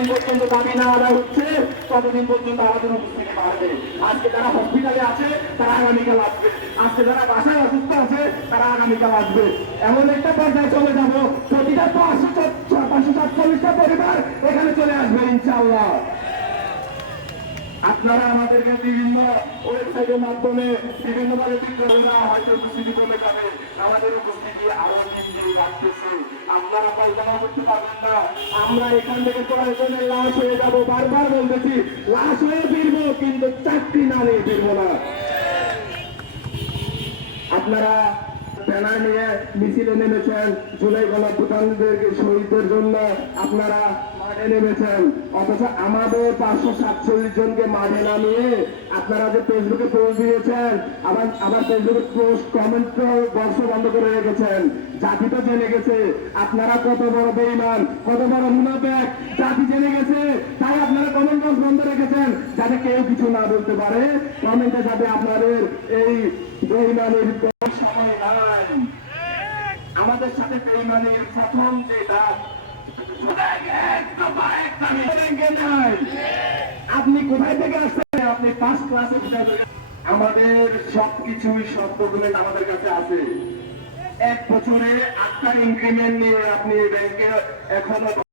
যতদিন পর্যন্ত দাবি না আদায় হচ্ছে ততদিন পর্যন্ত আমাদের থেকে বাড়বে আজকে যারা হসপিটালে আছে, তারা আগামীকাল আসবে। আজকে যারা বাসায় অসুস্থ আছে, তারা আগামীকাল আসবে। এমন একটা পর্যায়ে চলে যাব, প্রতিটা পাঁচশো পাঁচশো সাতচল্লিশটা পরিবার এখানে চলে আসবে, ইনশাআল্লাহ। আপনারা আমাদেরকে বিভিন্ন ওয়েবসাইটের মাধ্যমে বিভিন্ন ভাবে চিত্ররা হয়তো উপস্থিতি কমে যাবে। আমাদের উপস্থিতি আরও দিন দিন রাখতেছে আপনারা কল্পনা করতে পারবেন না। আমরা এখান থেকে প্রয়োজনে লাশ হয়ে যাব। বারবার বলতেছি, লাশ হয়ে ফিরবো, কিন্তু চাকরি না নিয়ে ফিরবো না। আপনারা নিয়ে মিছিলে নেমেছেন। জুলাই জন্য আপনারা মাঠে নেমেছেন। অথচ আমাদের পাঁচশো সাতচল্লিশ জনকে মাঠে নামিয়ে আপনারা যে ফেসবুকে পোস্ট দিয়েছেন, আবার আবার ফেসবুকে পোস্ট কমেন্ট বর্ষ বন্ধ করে রেখেছেন। জাতি তো জেনে গেছে, আপনারা কত বড় বেইমান কত বড় মুনাফেক। জাতি জেনে গেছে, তাই আপনারা কমেন্ট বক্স বন্ধ রেখেছেন, যাতে কেউ কিছু না বলতে পারে। কমেন্টে যাতে আপনাদের এই বেইমানের নাই আমাদের সাথে বেইমানের প্রথম আপনি কোথায় থেকে আসছেন? আপনি ফার্স্ট ক্লাসে আমাদের সবকিছুই সব ডকুমেন্ট আমাদের কাছে আছে। এক বছরে আটটা ইনক্রিমেন্ট নিয়ে আপনি ব্যাংকে এখনও